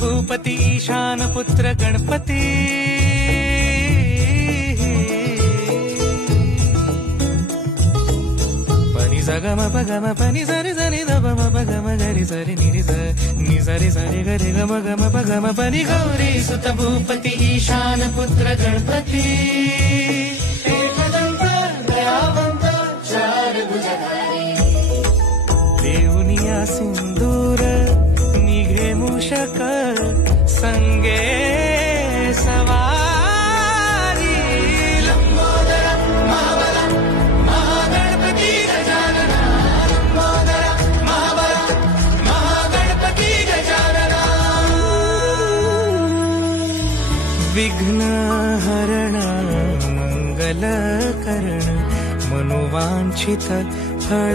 भूपती ईशान पुत्र गणपती पनि सगम पगम पनि सरि सरि दपम पगम गरि सरि निरि नि सरि सरि गरि गम गम पगम पनि गौरी सुत भूपती ईशान पुत्र गणपती एकदंत दयावंत चार भुजधारी देऊनिया सिंदूर निघे मूषक संगे सवारी लंबोदर महाबल महागणपती गजानना लंबोदर महाबल महागणपती गजानना विघ्न हरण मंगल करण मनोवांछित फळ